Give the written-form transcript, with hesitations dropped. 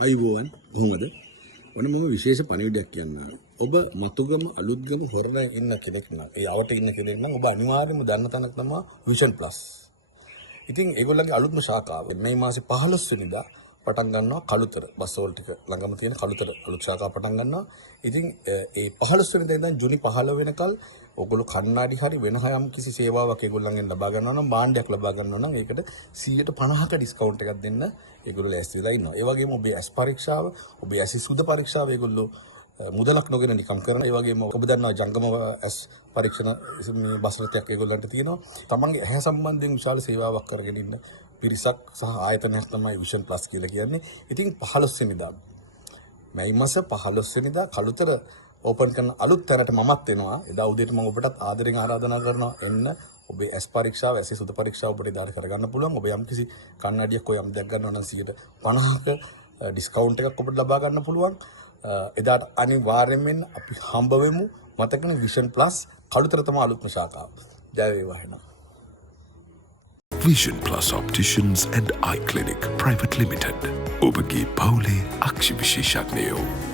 අයිබෝවන් කොහොමද? ඔන්න මම විශේෂ පණිවිඩයක් කියන්න. ඔබ මතුගම අලුත්ගම හොරණ ඉන්න කෙනෙක් නම්, ඒ යවට ඉන්න කෙනෙක් නම් ඔබ අනිවාර්යයෙන්ම දන්න තැනක් තමයි විෂන් ප්ලස්. ඉතින් ඒගොල්ලන්ගේ අලුත්ම ශාඛාව මේ මාසේ 15 වෙනිදා පටන් ගන්නවා කළුතර බස්වල ටික ළඟම තියෙන කළුතර අලුත් ශාඛාව පටන් ගන්නවා. ඉතින් ඒ 15 වෙනිදා ඉඳන් ජුනි 15 වෙනකල් ඔයගොල්ලෝ කන්නාඩි හරි වෙන යම් කිසි සේවාවක් ඒගොල්ලන්ගෙන් ලබා ගන්නවා නම් භාණ්ඩයක් ලබා ගන්නවා නම් ඒකට 150ක ඩිස්කවුන්ට් එකක් දෙන්න ඒගොල්ලෝ ලෑස්ති වෙලා ඉන්නවා. ඒ වගේම ඔබේ ඇස් පරීක්ෂාව, ඔබේ ඇස් සුද පරීක්ෂාව ඒගොල්ලෝ මුදලක් නොගෙන නිකම් කරන. ඒ වගේම ඔබ දන්නවා ජංගම ඇස් පරීක්ෂණ මේ බස් රථයක් ඒගොල්ලන්ට තියෙනවා. තමන්ගේ ඇහැ සම්බන්ධයෙන් විශාල සේවාවක් කරගෙන ඉන්න පිරිසක් සහ ආයතනයක් තමයි විෂන් ප්ලස් කියලා කියන්නේ. ඉතින් 15 වෙනිදා මැයි මාස 15 වෙනිදා කළුතර ඕපන් කරන අලුත් තැනට මමත් එනවා. එදා උදේට මම ඔබටත් ආදරෙන් ආරාධනා කරනවා එන්න. ඔබේ ඇස් පරීක්ෂාව, ඇස් සුද පරීක්ෂාව ඔබට ඉදාට කරගන්න පුළුවන්. ඔබ යම්කිසි කන්නඩියක් ඔය යම් දෙයක් ගන්නවා නම් 150ක ඩිස්කවුන්ට් එකක් ඔබට ලබා ගන්න පුළුවන්. එදාට අනිවාර්යයෙන්ම අපි හම්බ වෙමු. මතකනේ විෂන් ප්ලස් කළුතර තමයි අලුත්ම ශාඛාව. ජය වේවා එහෙනම්. Vision Plus Opticians and Eye Clinic Private Limited. ඔබගේ පවුලේ අක්ෂි විශේෂඥයෝ.